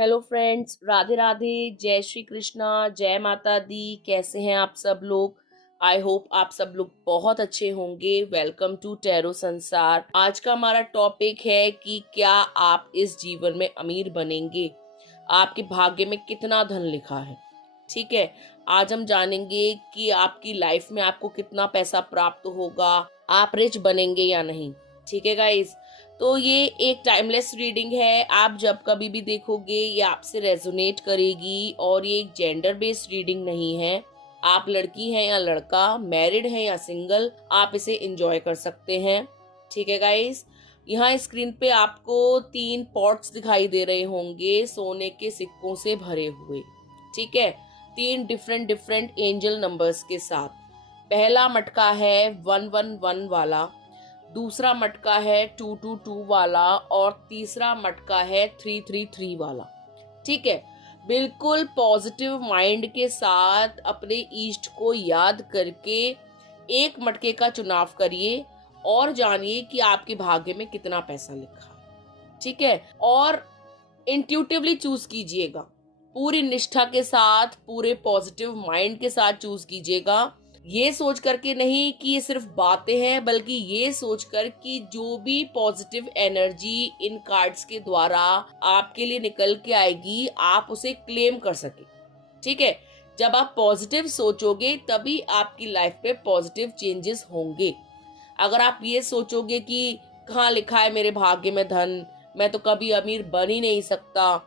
Hello friends, Radhe Radhe. जय श्री कृष्णा, जय माता दी। कैसे हैं आप सब लोग? आई होप आप सब लोग बहुत अच्छे होंगे। वेलकम टू टैरो संसार। आज का हमारा टॉपिक है कि क्या आप इस जीवन में अमीर बनेंगे, आपके भाग्य में कितना धन लिखा है। ठीक है, आज हम जानेंगे कि आपकी लाइफ में आपको कितना पैसा प्राप्त होगा, आप रिच बनेंगे या नहीं। ठीक है गाइस, तो ये एक टाइमलेस रीडिंग है। आप जब कभी भी देखोगे ये आपसे रेजोनेट करेगी। और ये एक जेंडर बेस्ड रीडिंग नहीं है। आप लड़की हैं या लड़का, मैरिड हैं या सिंगल, आप इसे एंजॉय कर सकते हैं। ठीक है गाइस, यहाँ स्क्रीन पे आपको 3 पॉट्स दिखाई दे रहे होंगे सोने के सिक्कों से भरे हुए। ठीक है, 3 डिफरेंट डिफरेंट एंजल नंबर्स के साथ। पहला मटका है 111 वाला, दूसरा मटका है 222 वाला और तीसरा मटका है 333 वाला। ठीक है, बिल्कुल पॉजिटिव माइंड के साथ अपने ईष्ट को याद करके एक मटके का चुनाव करिए और जानिए कि आपके भाग्य में कितना पैसा लिखा है। ठीक है, और इंट्यूटिवली चूज कीजिएगा, पूरी निष्ठा के साथ, पूरे पॉजिटिव माइंड के साथ चूज कीजिएगा। ये सोच करके नहीं कि ये सिर्फ बातें हैं, बल्कि ये सोचकर कि जो भी पॉजिटिव एनर्जी इन कार्ड्स के द्वारा आपके लिए निकल के आएगी, आप उसे क्लेम कर सके। ठीक है, जब आप पॉजिटिव सोचोगे तभी आपकी लाइफ पे पॉजिटिव चेंजेस होंगे। अगर आप ये सोचोगे कि कहाँ लिखा है मेरे भाग्य में धन, मैं तो कभी अमीर बन ही नहीं सकता,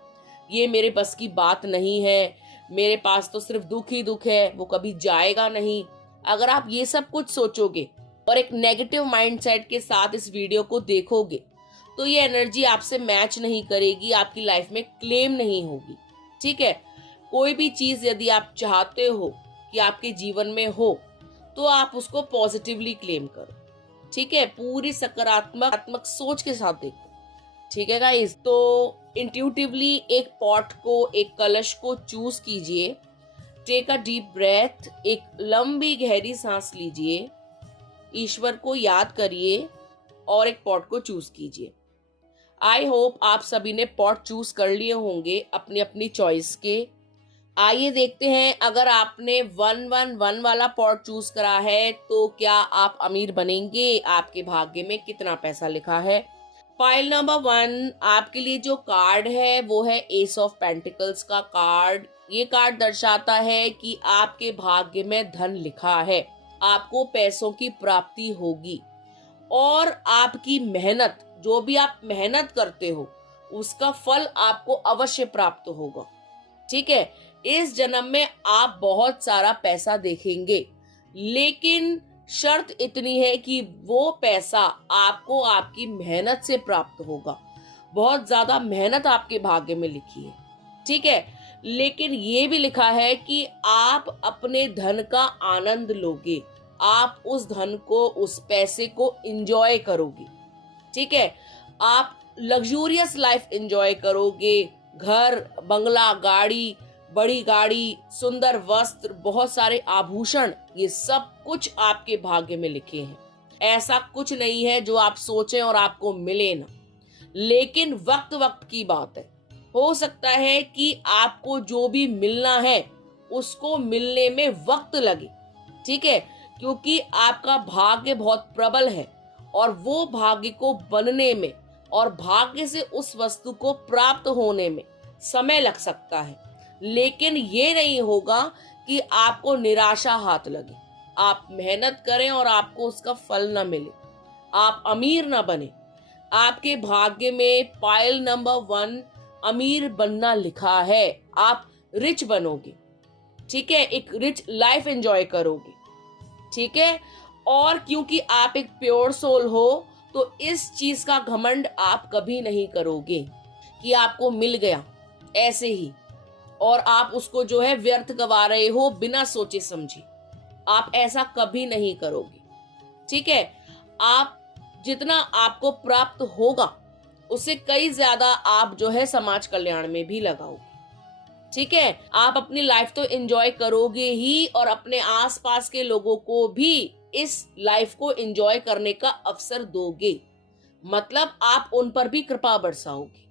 ये मेरे बस की बात नहीं है, मेरे पास तो सिर्फ दुख ही दुख है, वो कभी जाएगा नहीं, अगर आप ये सब कुछ सोचोगे और एक नेगेटिव माइंडसेट के साथ इस वीडियो को देखोगे, तो ये एनर्जी आपसे मैच नहीं करेगी, आपकी लाइफ में क्लेम नहीं होगी। ठीक है, कोई भी चीज यदि आप चाहते हो कि आपके जीवन में हो, तो आप उसको पॉजिटिवली क्लेम करो। ठीक है, पूरी सकारात्मक सोच के साथ देखो। ठीक है गाइस, तो इंट्यूटिवली एक पॉट को, एक कलश को चूज कीजिए। टेक अ डीप ब्रेथ, एक लंबी गहरी सांस लीजिए, ईश्वर को याद करिए और एक पॉट को चूज कीजिए। आई होप आप सभी ने पॉट चूज कर लिए होंगे अपनी अपनी चॉइस के। आइए देखते हैं, अगर आपने 111 वाला पॉट चूज करा है तो क्या आप अमीर बनेंगे, आपके भाग्य में कितना पैसा लिखा है। फाइल नंबर 1, आपके लिए जो कार्ड है वो है एस ऑफ पेंटिकल्स का कार्ड। ये कार्ड दर्शाता है कि आपके भाग्य में धन लिखा है, आपको पैसों की प्राप्ति होगी और आपकी मेहनत, जो भी आप मेहनत करते हो उसका फल आपको अवश्य प्राप्त होगा। ठीक है, इस जन्म में आप बहुत सारा पैसा देखेंगे, लेकिन शर्त इतनी है कि वो पैसा आपको आपकी मेहनत से प्राप्त होगा। बहुत ज्यादा मेहनत आपके भाग्य में लिखी है। ठीक है, लेकिन ये भी लिखा है कि आप अपने धन का आनंद लोगे, आप उस धन को, उस पैसे को एंजॉय करोगे। ठीक है, आप लग्जूरियस लाइफ एंजॉय करोगे, घर, बंगला, गाड़ी, बड़ी गाड़ी, सुंदर वस्त्र, बहुत सारे आभूषण, ये सब कुछ आपके भाग्य में लिखे हैं। ऐसा कुछ नहीं है जो आप सोचें और आपको मिले ना, लेकिन वक्त वक्त की बात है। हो सकता है कि आपको जो भी मिलना है उसको मिलने में वक्त लगे। ठीक है, क्योंकि आपका भाग्य बहुत प्रबल है और वो भाग्य को बनने में और भाग्य से उस वस्तु को प्राप्त होने में समय लग सकता है। लेकिन ये नहीं होगा कि आपको निराशा हाथ लगे, आप मेहनत करें और आपको उसका फल न मिले, आप अमीर न बने। आपके भाग्य में पाइल नंबर 1 अमीर बनना लिखा है, आप रिच बनोगे। ठीक है, एक रिच लाइफ एंजॉय करोगे। ठीक है, और क्योंकि आप एक प्योर सोल हो तो इस चीज का घमंड आप कभी नहीं करोगे कि आपको मिल गया ऐसे ही और आप उसको जो है व्यर्थ गवा रहे हो बिना सोचे समझे। आप ऐसा कभी नहीं करोगे। ठीक है, आप जितना आपको प्राप्त होगा उससे कई ज्यादा आप जो है समाज कल्याण में भी लगाओगे। ठीक है, आप अपनी लाइफ तो एंजॉय करोगे ही और अपने आसपास के लोगों को भी इस लाइफ को एंजॉय करने का अवसर दोगे, मतलब आप उन पर भी कृपा बरसाओगे।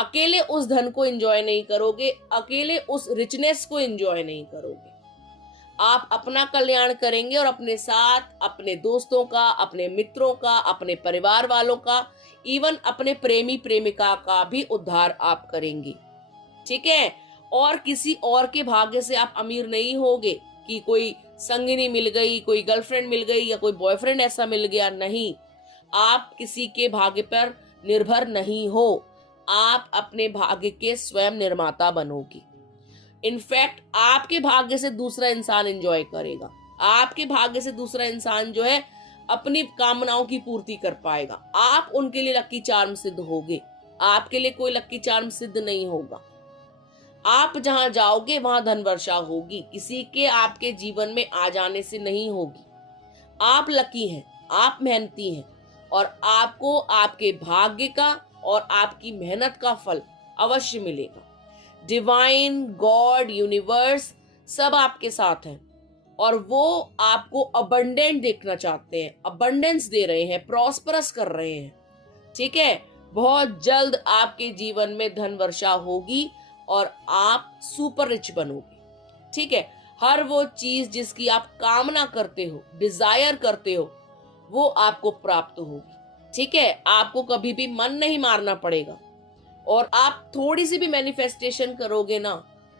अकेले उस धन को एंजॉय नहीं करोगे, अकेले उस रिचनेस को एंजॉय नहीं करोगे। आप अपना कल्याण करेंगे और अपने साथ अपने दोस्तों का, अपने मित्रों का, अपने परिवार वालों का, इवन अपने प्रेमी प्रेमिका का भी उद्धार आप करेंगे। ठीक है। और किसी और के भाग्य से आप अमीर नहीं होगे कि कोई संगिनी मिल गई, कोई गर्लफ्रेंड मिल गई या कोई बॉयफ्रेंड ऐसा मिल गया। नहीं, आप किसी के भाग्य पर निर्भर नहीं हो। आप अपने भाग्य के स्वयं निर्माता बनोगे। इनफैक्ट आपके भाग्य से दूसरा इंसान एंजॉय करेगा। आपके भाग्य से दूसरा इंसान जो है अपनी कामनाओं की पूर्ति कर पाएगा। आप उनके लिए लकी चार्म सिद्ध होगे। आपके लिए कोई लकी चार्म सिद्ध नहीं होगा। आप जहां जाओगे वहां धन वर्षा होगी, किसी के आपके जीवन में आ जाने से नहीं होगी। आप लकी हैं, आप मेहनती हैं और आपको आपके भाग्य का और आपकी मेहनत का फल अवश्य मिलेगा। डिवाइन, गॉड, यूनिवर्स सब आपके साथ हैं और वो आपको अबंडेंट देखना चाहते हैं, अबंडेंस दे रहे हैं, प्रॉस्परस कर रहे हैं। ठीक है। बहुत जल्द आपके जीवन में धन वर्षा होगी और आप सुपर रिच बनोगे। ठीक है। हर वो चीज जिसकी आप कामना करते हो, डिजायर करते हो, वो आपको प्राप्त होगी। ठीक है। आपको कभी भी मन नहीं मारना पड़ेगा और आप थोड़ी सी भी मैनिफेस्टेशन करोगे ना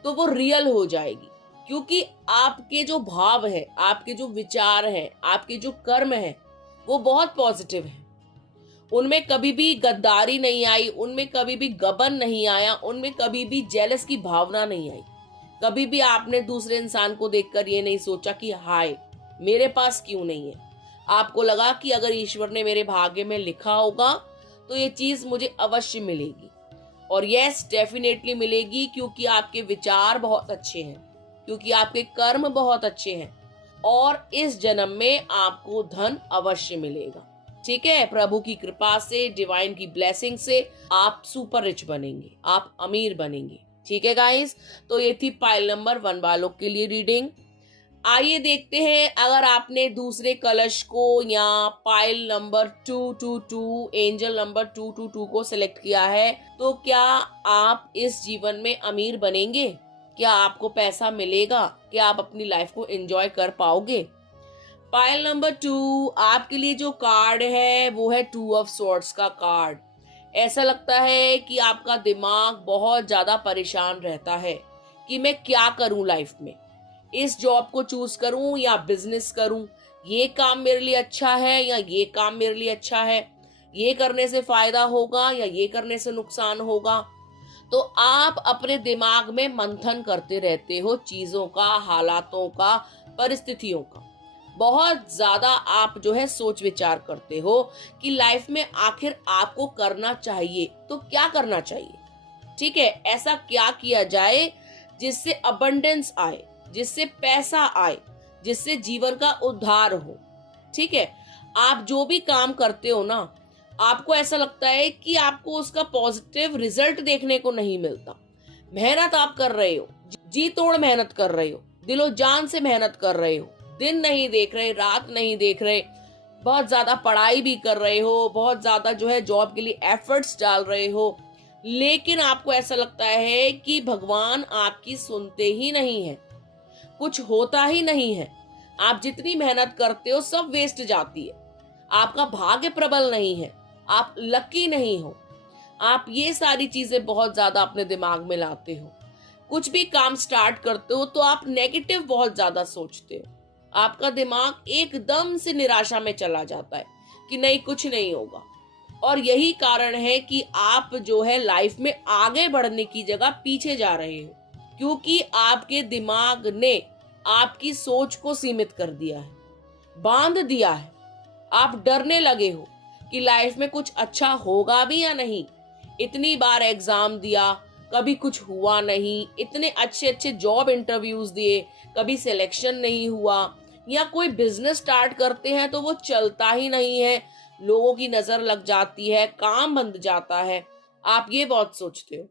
तो वो रियल हो जाएगी, क्योंकि आपके जो भाव है, आपके जो विचार हैं, आपके जो कर्म हैं, वो बहुत पॉजिटिव है। उनमें कभी भी गद्दारी नहीं आई, उनमें कभी भी गबन नहीं आया, उनमें कभी भी जेलस की भावना नहीं आई। कभी भी आपने दूसरे इंसान को देखकर ये नहीं सोचा कि हाय मेरे पास क्यों नहीं है। आपको लगा कि अगर ईश्वर ने मेरे भाग्य में लिखा होगा तो ये चीज मुझे अवश्य मिलेगी। और यस, डेफिनेटली मिलेगी, क्योंकि आपके विचार बहुत अच्छे हैं, क्योंकि आपके कर्म बहुत अच्छे हैं और इस जन्म में आपको धन अवश्य मिलेगा। ठीक है। प्रभु की कृपा से, डिवाइन की ब्लेसिंग से आप सुपर रिच बनेंगे, आप अमीर बनेंगे। ठीक है गाइस, तो ये थी पाइल नंबर 1 वालों के लिए रीडिंग। आइए देखते हैं, अगर आपने दूसरे कलश को या पाइल नंबर 222, एंजल नंबर 222 को सिलेक्ट किया है तो क्या आप इस जीवन में अमीर बनेंगे? क्या आपको पैसा मिलेगा? क्या आप अपनी लाइफ को एंजॉय कर पाओगे? पाइल नंबर 2, आपके लिए जो कार्ड है वो है 2 ऑफ स्वॉर्ड्स का कार्ड। ऐसा लगता है कि आपका दिमाग बहुत ज्यादा परेशान रहता है कि मैं क्या करूं लाइफ में, इस जॉब को चूज करूं या बिजनेस करूं, ये काम मेरे लिए अच्छा है या ये काम मेरे लिए अच्छा है, ये करने से फायदा होगा या ये करने से नुकसान होगा। तो आप अपने दिमाग में मंथन करते रहते हो, चीजों का, हालातों का, परिस्थितियों का। बहुत ज्यादा आप जो है सोच विचार करते हो कि लाइफ में आखिर आपको करना चाहिए तो क्या करना चाहिए। ठीक है। ऐसा क्या किया जाए जिससे अबंडेंस आए, जिससे पैसा आए, जिससे जीवन का उद्धार हो। ठीक है। आप जो भी काम करते हो ना, आपको ऐसा लगता है कि आपको उसका पॉजिटिव रिजल्ट देखने को नहीं मिलता। मेहनत आप कर रहे हो, जी तोड़ मेहनत कर रहे हो, दिलो जान से मेहनत कर रहे हो, दिन नहीं देख रहे, रात नहीं देख रहे, बहुत ज्यादा पढ़ाई भी कर रहे हो, बहुत ज्यादा जो है जॉब के लिए एफर्ट्स डाल रहे हो, लेकिन आपको ऐसा लगता है कि भगवान आपकी सुनते ही नहीं है, कुछ होता ही नहीं है। आप जितनी मेहनत करते हो सब वेस्ट जाती है। आपका भाग्य प्रबल नहीं है, आप लकी नहीं हो। आप ये सारी चीजें बहुत ज्यादा अपने दिमाग में लाते हो। कुछ भी काम स्टार्ट करते हो तो आप नेगेटिव बहुत ज्यादा सोचते हो। आपका दिमाग एकदम से निराशा में चला जाता है कि नहीं, कुछ नहीं होगा। और यही कारण है कि आप जो है लाइफ में आगे बढ़ने की जगह पीछे जा रहे हो, क्योंकि आपके दिमाग ने आपकी सोच को सीमित कर दिया है, बांध दिया है। आप डरने लगे हो कि लाइफ में कुछ अच्छा होगा भी या नहीं। इतनी बार एग्जाम दिया, कभी कुछ हुआ नहीं, इतने अच्छे अच्छे जॉब इंटरव्यूज दिए, कभी सिलेक्शन नहीं हुआ, या कोई बिजनेस स्टार्ट करते हैं तो वो चलता ही नहीं है, लोगों की नजर लग जाती है, काम बंद जाता है। आप ये बहुत सोचते हो।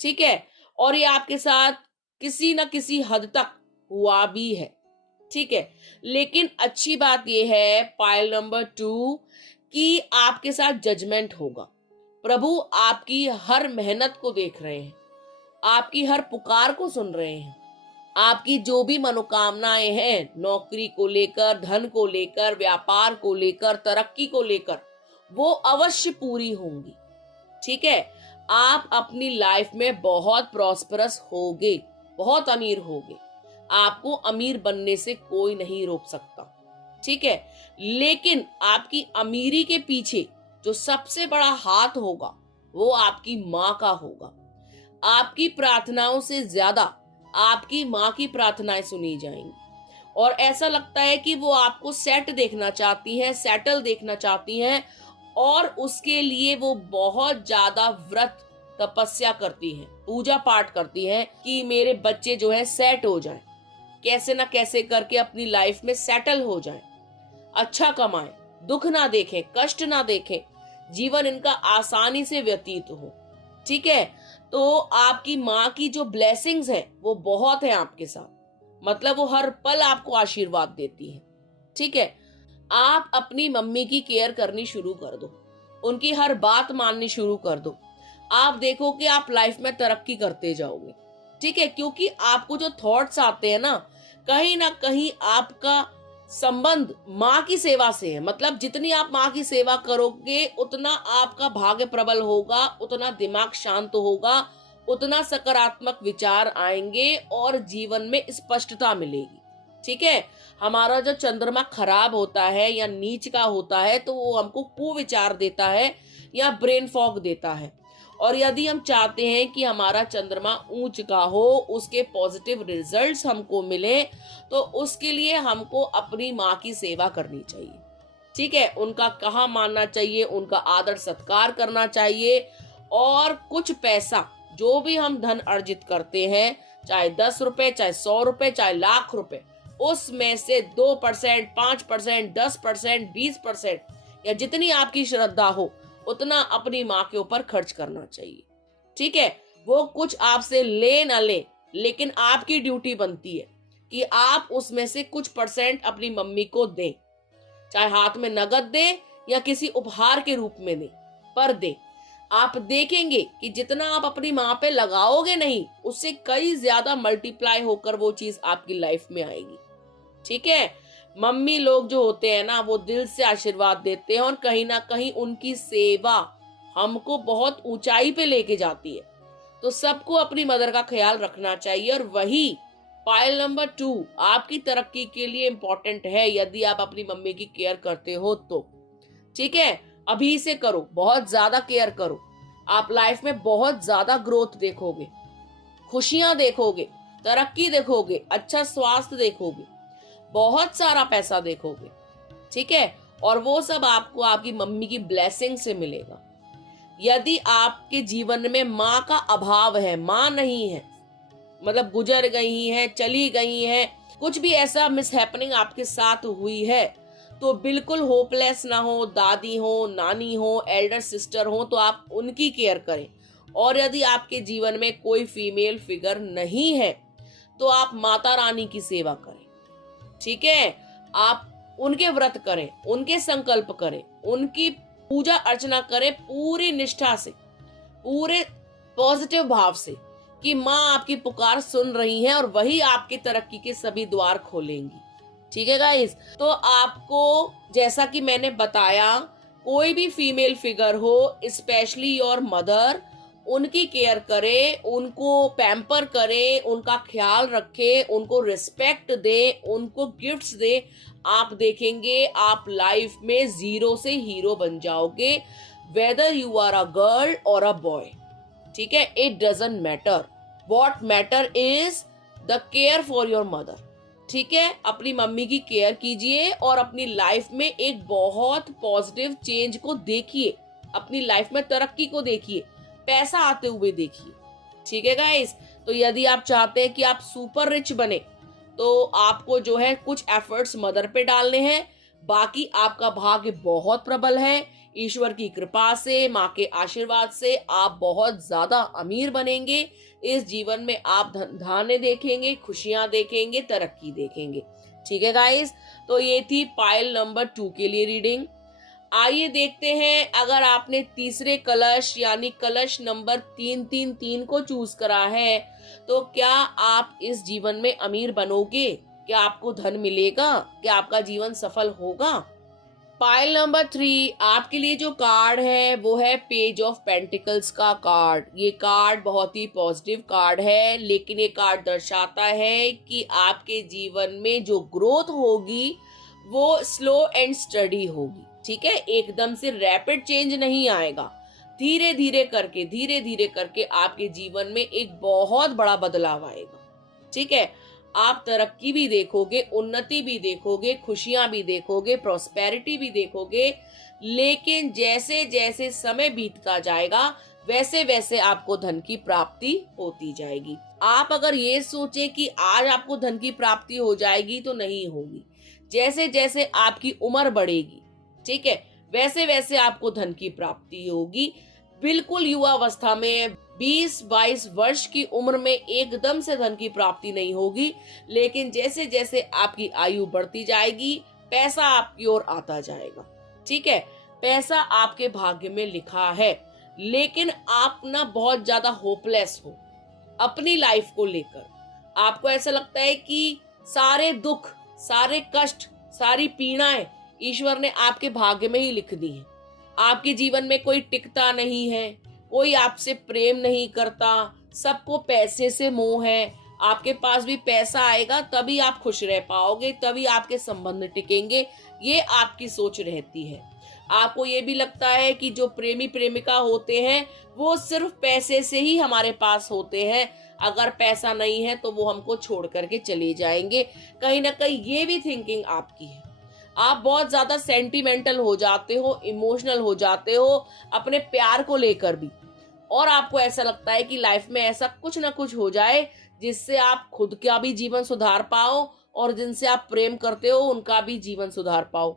ठीक है। और ये आपके साथ किसी न किसी हद तक हुआ भी है। ठीक है। लेकिन अच्छी बात ये है पाइल नंबर 2 कि आपके साथ जजमेंट होगा, प्रभु आपकी हर मेहनत को देख रहे हैं, आपकी हर पुकार को सुन रहे हैं। आपकी जो भी मनोकामनाएं हैं, नौकरी को लेकर, धन को लेकर, व्यापार को लेकर, तरक्की को लेकर, वो अवश्य पूरी होंगी। ठीक है, आप अपनी लाइफ में बहुत प्रॉस्परस होगे, बहुत अमीर होगे। आपको अमीर बनने से कोई नहीं रोक सकता। ठीक है, लेकिन आपकी अमीरी के पीछे जो सबसे बड़ा हाथ होगा वो आपकी माँ का होगा। आपकी प्रार्थनाओं से ज्यादा आपकी माँ की प्रार्थनाएं सुनी जाएंगी, और ऐसा लगता है कि वो आपको सेट देखना चाहती हैं, सेटल देखना चाहती हैं, और उसके लिए वो बहुत ज्यादा व्रत तपस्या करती हैं, पूजा पाठ करती हैं कि मेरे बच्चे जो है सेट हो जाएं, कैसे ना कैसे करके अपनी लाइफ में सेटल हो जाएं, अच्छा कमाएं, दुख ना देखें, कष्ट ना देखें, जीवन इनका आसानी से व्यतीत हो। ठीक है, तो आपकी माँ की जो ब्लेसिंग्स है वो बहुत है आपके साथ, मतलब वो हर पल आपको आशीर्वाद देती है। ठीक है, आप अपनी मम्मी की केयर करनी शुरू कर दो, उनकी हर बात माननी शुरू कर दो। आप देखो कि आप लाइफ में तरक्की करते जाओगे। ठीक है, क्योंकि आपको जो थॉट्स आते हैं ना कहीं आपका संबंध माँ की सेवा से है। मतलब जितनी आप माँ की सेवा करोगे उतना आपका भाग्य प्रबल होगा, उतना दिमाग शांत होगा, उतना सकारात्मक विचार आएंगे और जीवन में स्पष्टता मिलेगी। ठीक है, हमारा जो चंद्रमा खराब होता है या नीच का होता है तो वो हमको कुविचार देता है या ब्रेन फॉग देता है, और यदि हम चाहते हैं कि हमारा चंद्रमा ऊंच का हो, उसके पॉजिटिव रिजल्ट्स हमको मिले, तो उसके लिए हमको अपनी माँ की सेवा करनी चाहिए। ठीक है, उनका कहा मानना चाहिए, उनका आदर सत्कार करना चाहिए, और कुछ पैसा जो भी हम धन अर्जित करते हैं, चाहे 10 रुपए, चाहे 100 रुपए, चाहे लाख रुपए, उसमें से 2%, 5%, 10%, 20% या जितनी आपकी श्रद्धा हो उतना अपनी माँ के ऊपर खर्च करना चाहिए। ठीक है, वो कुछ आपसे ले ना ले, लेकिन आपकी ड्यूटी बनती है कि आप उसमें से कुछ परसेंट अपनी मम्मी को दें, चाहे हाथ में नगद दें या किसी उपहार के रूप में दें, पर दें। आप देखेंगे कि जितना आप अपनी माँ पे लगाओगे नहीं, उससे कई ज्यादा मल्टीप्लाई होकर वो चीज आपकी लाइफ में आएगी। ठीक है, मम्मी लोग जो होते हैं ना, वो दिल से आशीर्वाद देते हैं, और कहीं ना कहीं उनकी सेवा हमको बहुत ऊंचाई पे लेके जाती है। तो सबको अपनी मदर का ख्याल रखना चाहिए, और वही पाइल नंबर 2 आपकी तरक्की के लिए इम्पोर्टेंट है, यदि आप अपनी मम्मी की केयर करते हो तो। ठीक है, अभी से करो, बहुत ज्यादा केयर करो, आप लाइफ में बहुत ज्यादा ग्रोथ देखोगे, खुशियां देखोगे, तरक्की देखोगे, अच्छा स्वास्थ्य देखोगे, बहुत सारा पैसा देखोगे। ठीक है, और वो सब आपको आपकी मम्मी की ब्लेसिंग से मिलेगा। यदि आपके जीवन में माँ का अभाव है, माँ नहीं है, मतलब गुजर गई है, चली गई है, कुछ भी ऐसा मिसहैपनिंग आपके साथ हुई है, तो बिल्कुल होपलेस ना हो। दादी हो, नानी हो, एल्डर सिस्टर हो, तो आप उनकी केयर करें। और यदि आपके जीवन में कोई फीमेल फिगर नहीं है तो आप माता रानी की सेवा करें। ठीक है, आप उनके व्रत करें, उनके संकल्प करें, उनकी पूजा अर्चना करें पूरी निष्ठा से, पूरे पॉजिटिव भाव से कि माँ आपकी पुकार सुन रही हैं और वही आपकी तरक्की के सभी द्वार खोलेंगी। ठीक है गाइस, तो आपको जैसा कि मैंने बताया, कोई भी फीमेल फिगर हो, स्पेशली योर मदर, उनकी केयर करे, उनको पैम्पर करे, उनका ख्याल रखे, उनको रिस्पेक्ट दे, उनको गिफ्ट्स दे। आप देखेंगे आप लाइफ में जीरो से हीरो बन जाओगे, whether you are a girl और अ बॉय। ठीक है, it doesn't matter, what matter is the care for your mother. ठीक है, अपनी मम्मी की केयर कीजिए और अपनी लाइफ में एक बहुत पॉजिटिव चेंज को देखिए, अपनी लाइफ में तरक्की को देखिए, पैसा आते हुए देखिए। ठीक है गाइस, तो यदि आप चाहते हैं कि आप सुपर रिच बने, तो आपको जो है कुछ एफर्ट्स मदर पे डालने हैं। बाकी आपका भाग्य बहुत प्रबल है, ईश्वर की कृपा से, माँ के आशीर्वाद से आप बहुत ज्यादा अमीर बनेंगे। इस जीवन में आप धाने देखेंगे, खुशियां देखेंगे, तरक्की देखेंगे। ठीक है गाइस, तो ये थी पाइल नंबर 2 के लिए रीडिंग। आइए देखते हैं, अगर आपने तीसरे कलश यानी कलश नंबर 333 को चूज करा है तो क्या आप इस जीवन में अमीर बनोगे? क्या आपको धन मिलेगा? क्या आपका जीवन सफल होगा? पाइल नंबर 3 आपके लिए जो कार्ड है वो है पेज ऑफ पेंटिकल्स का कार्ड। ये कार्ड बहुत ही पॉजिटिव कार्ड है, लेकिन ये कार्ड दर्शाता है कि आपके जीवन में जो ग्रोथ होगी वो स्लो एंड स्टडी होगी। ठीक है, एकदम से रैपिड चेंज नहीं आएगा। धीरे धीरे करके आपके जीवन में एक बहुत बड़ा बदलाव आएगा। ठीक है, आप तरक्की भी देखोगे, उन्नति भी देखोगे, खुशियां भी देखोगे, प्रॉस्पेरिटी भी देखोगे, लेकिन जैसे जैसे समय बीतता जाएगा वैसे वैसे आपको धन की प्राप्ति होती जाएगी। आप अगर ये सोचे कि आज आपको धन की प्राप्ति हो जाएगी तो नहीं होगी। जैसे जैसे आपकी उम्र बढ़ेगी, ठीक है, वैसे वैसे आपको धन की प्राप्ति होगी। बिल्कुल युवावस्था में 20-22 वर्ष की उम्र में एकदम से धन की प्राप्ति नहीं होगी, लेकिन जैसे जैसे आपकी आयु बढ़ती जाएगी पैसा आपकी ओर आता जाएगा। ठीक है, पैसा आपके भाग्य में लिखा है, लेकिन आप ना बहुत ज्यादा होपलेस हो अपनी लाइफ को लेकर। आपको ऐसा लगता है कि सारे दुख, सारे कष्ट, सारी पीड़ाएं ईश्वर ने आपके भाग्य में ही लिख दी हैं। आपके जीवन में कोई टिकता नहीं है, कोई आपसे प्रेम नहीं करता, सबको पैसे से मोह है। आपके पास भी पैसा आएगा तभी आप खुश रह पाओगे, तभी आपके संबंध टिकेंगे, ये आपकी सोच रहती है। आपको ये भी लगता है कि जो प्रेमी प्रेमिका होते हैं वो सिर्फ पैसे से ही हमारे पास होते हैं, अगर पैसा नहीं है तो वो हमको छोड़ करके चले जाएंगे। कहीं ना कहीं ये भी थिंकिंग आपकी है। आप बहुत ज्यादा सेंटिमेंटल हो जाते हो, इमोशनल हो जाते हो अपने प्यार को लेकर भी, और आपको ऐसा लगता है कि लाइफ में ऐसा कुछ ना कुछ हो जाए जिससे आप खुद का भी जीवन सुधार पाओ और जिनसे आप प्रेम करते हो उनका भी जीवन सुधार पाओ।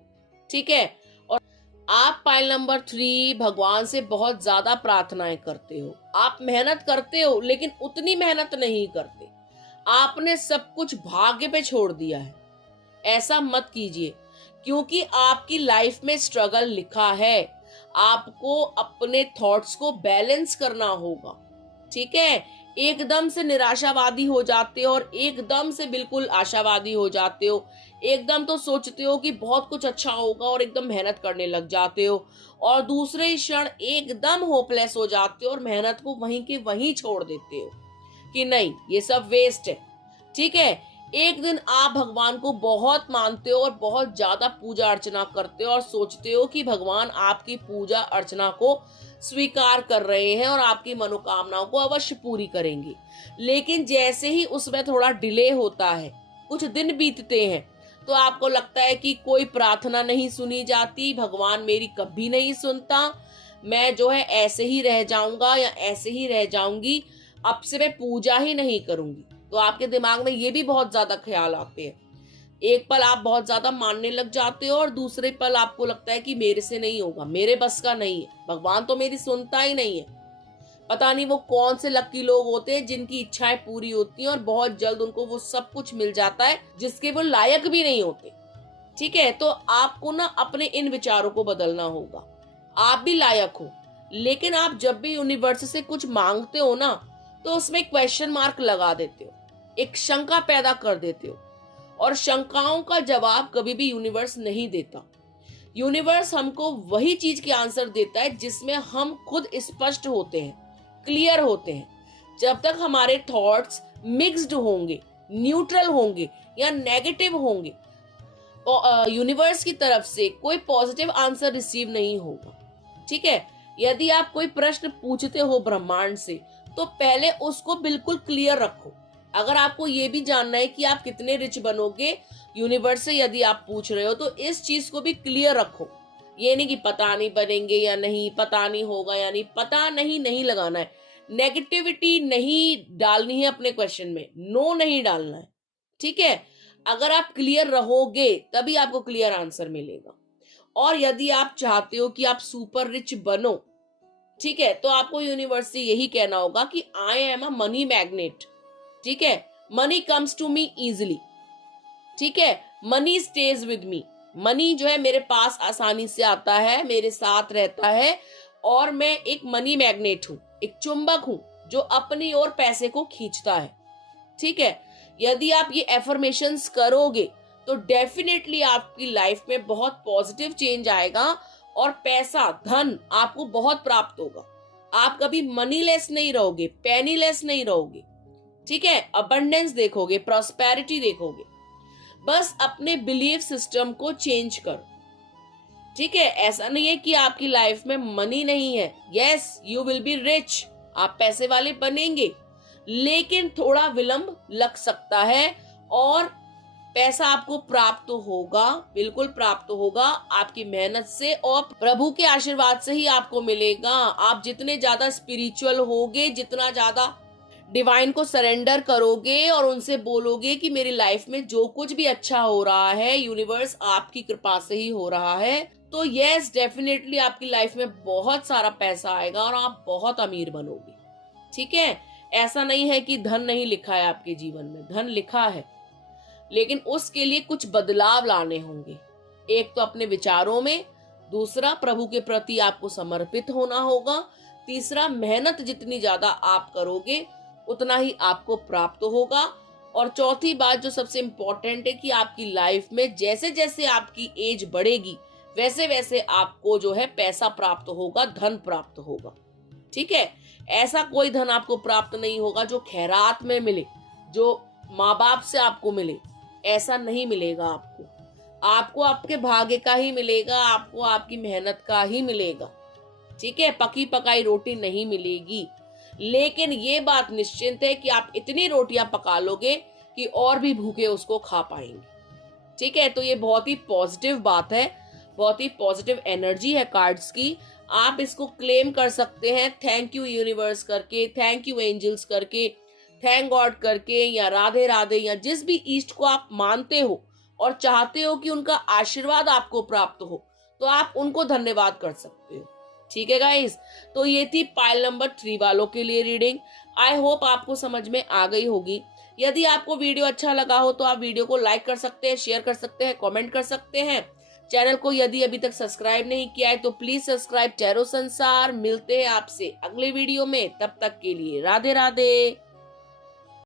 ठीक है, और आप पाइल नंबर 3 भगवान से बहुत ज्यादा प्रार्थनाएं करते हो। आप मेहनत करते हो लेकिन उतनी मेहनत नहीं करते। आपने सब कुछ भाग्य पे छोड़ दिया है। ऐसा मत कीजिए, क्योंकि आपकी लाइफ में स्ट्रगल लिखा है। आपको अपने थॉट्स को बैलेंस करना होगा। ठीक है, एकदम से निराशावादी हो जाते हो और एकदम से बिल्कुल आशावादी हो जाते हो। एकदम तो सोचते हो कि बहुत कुछ अच्छा होगा और एकदम मेहनत करने लग जाते हो, और दूसरे ही क्षण एकदम होपलेस हो जाते हो और मेहनत को वहीं के वहीं छोड़ देते हो कि नहीं, ये सब वेस्ट है। ठीक है, एक दिन आप भगवान को बहुत मानते हो और बहुत ज्यादा पूजा अर्चना करते हो और सोचते हो कि भगवान आपकी पूजा अर्चना को स्वीकार कर रहे हैं और आपकी मनोकामनाओं को अवश्य पूरी करेंगे। लेकिन जैसे ही उसमें थोड़ा डिले होता है, कुछ दिन बीतते हैं, तो आपको लगता है कि कोई प्रार्थना नहीं सुनी जाती, भगवान मेरी कभी नहीं सुनता, मैं जो है ऐसे ही रह जाऊंगा या ऐसे ही रह जाऊंगी, अब से मैं पूजा ही नहीं करूंगी। तो आपके दिमाग में ये भी बहुत ज्यादा ख्याल आते हैं। एक पल आप बहुत ज्यादा मानने लग जाते हो और दूसरे पल आपको लगता है कि मेरे से नहीं होगा, मेरे बस का नहीं है, भगवान तो मेरी सुनता ही नहीं है। पता नहीं वो कौन से लकी लोग होते हैं जिनकी इच्छाएं पूरी होती हैं और बहुत जल्द उनको वो सब कुछ मिल जाता है जिसके वो लायक भी नहीं होते। ठीक है, तो आपको ना अपने इन विचारों को बदलना होगा। आप भी लायक हो, लेकिन आप जब भी यूनिवर्स से कुछ मांगते हो ना, तो उसमें क्वेश्चन मार्क लगा देते हो, एक शंका पैदा कर देते हो, और शंकाओं का जवाब कभी भी यूनिवर्स नहीं देता। यूनिवर्स हमको वही चीज के आंसर देता है जिसमें हम खुद स्पष्ट होते हैं, क्लियर होते हैं। जब तक हमारे थॉट्स मिक्स्ड होंगे, न्यूट्रल होंगे या नेगेटिव होंगे, यूनिवर्स की तरफ से कोई पॉजिटिव आंसर रिसीव नहीं होगा। ठीक है, यदि आप कोई प्रश्न पूछते हो ब्रह्मांड से, तो पहले उसको बिल्कुल क्लियर रखो। अगर आपको ये भी जानना है कि आप कितने रिच बनोगे, यूनिवर्स से यदि आप पूछ रहे हो, तो इस चीज को भी क्लियर रखो। ये नहीं कि पता नहीं बनेंगे या नहीं, पता नहीं होगा या नहीं, पता नहीं लगाना है। नेगेटिविटी नहीं डालनी है अपने क्वेश्चन में, नो नहीं डालना है। ठीक है, अगर आप क्लियर रहोगे तभी आपको क्लियर आंसर मिलेगा। और यदि आप चाहते हो कि आप सुपर रिच बनो, ठीक है, तो आपको यूनिवर्स से यही कहना होगा कि I am a money magnet. ठीक है, money comes to me easily. ठीक है, money stays with me. Money जो है मेरे पास आसानी से आता है, मेरे साथ रहता है, और मैं एक मनी मैग्नेट हूं, एक चुंबक हूं जो अपनी ओर पैसे को खींचता है। ठीक है, यदि आप ये एफर्मेशंस करोगे तो डेफिनेटली आपकी लाइफ में बहुत पॉजिटिव चेंज आएगा और पैसा, धन आपको बहुत प्राप्त होगा। आप कभी मनीलेस नहीं रहोगे, पेनीलेस नहीं रहोगे। ठीक है, अबंडेंस देखोगे, प्रॉस्पेरिटी देखोगे। बस अपने बिलीफ सिस्टम को चेंज करो। ठीक है, ऐसा नहीं है कि आपकी लाइफ में मनी नहीं है। Yes, you will be rich, आप पैसे वाले बनेंगे, लेकिन थोड़ा विलंब लग सकता है और पैसा आपको प्राप्त होगा, बिल्कुल प्राप्त होगा आपकी मेहनत से और प्रभु के आशीर्वाद से ही आपको मिलेगा। आप जितने ज्यादा स्पिरिचुअल होगे, जितना ज्यादा डिवाइन को सरेंडर करोगे और उनसे बोलोगे कि मेरी लाइफ में जो कुछ भी अच्छा हो रहा है यूनिवर्स आपकी कृपा से ही हो रहा है, तो यस डेफिनेटली आपकी लाइफ में बहुत सारा पैसा आएगा और आप बहुत अमीर बनोगे। ठीक है, ऐसा नहीं है कि धन नहीं लिखा है आपके जीवन में, धन लिखा है, लेकिन उसके लिए कुछ बदलाव लाने होंगे। एक तो अपने विचारों में, दूसरा प्रभु के प्रति आपको समर्पित होना होगा, तीसरा मेहनत जितनी ज्यादा आप करोगे उतना ही आपको प्राप्त होगा, और चौथी बात जो सबसे इम्पोर्टेंट है कि आपकी लाइफ में जैसे जैसे आपकी एज बढ़ेगी वैसे वैसे आपको जो है पैसा प्राप्त होगा, धन प्राप्त होगा। ठीक है, ऐसा कोई धन आपको प्राप्त नहीं होगा जो खैरात में मिले, जो माँ बाप से आपको मिले, ऐसा नहीं मिलेगा आपको। आपको आपके भाग्य का ही मिलेगा, आपको आपकी मेहनत का ही मिलेगा। ठीक है, पकी पकाई रोटी नहीं मिलेगी, लेकिन ये बात निश्चिंत है कि आप इतनी रोटियां पका लोगे कि और भी भूखे उसको खा पाएंगे। ठीक है, तो ये बहुत ही पॉजिटिव बात है, बहुत ही पॉजिटिव एनर्जी है कार्ड्स की। आप इसको क्लेम कर सकते हैं थैंक यू यूनिवर्स करके, थैंक यू एंजल्स करके, थैंक गॉड करके, या राधे राधे, या जिस भी ईस्ट को आप मानते हो और चाहते हो कि उनका आशीर्वाद आपको प्राप्त हो, तो आप उनको धन्यवाद कर सकते हो। ठीक है गाइस, तो ये थी पाइल नंबर 3 वालों के लिए रीडिंग। आई होप आपको समझ में आ गई होगी। यदि आपको वीडियो अच्छा लगा हो तो आप वीडियो को लाइक कर सकते हैं, शेयर कर सकते हैं, कमेंट कर सकते हैं। चैनल को यदि अभी तक सब्सक्राइब नहीं किया है तो प्लीज सब्सक्राइब टैरो संसार। मिलते हैं आपसे अगले वीडियो में, तब तक के लिए राधे राधे।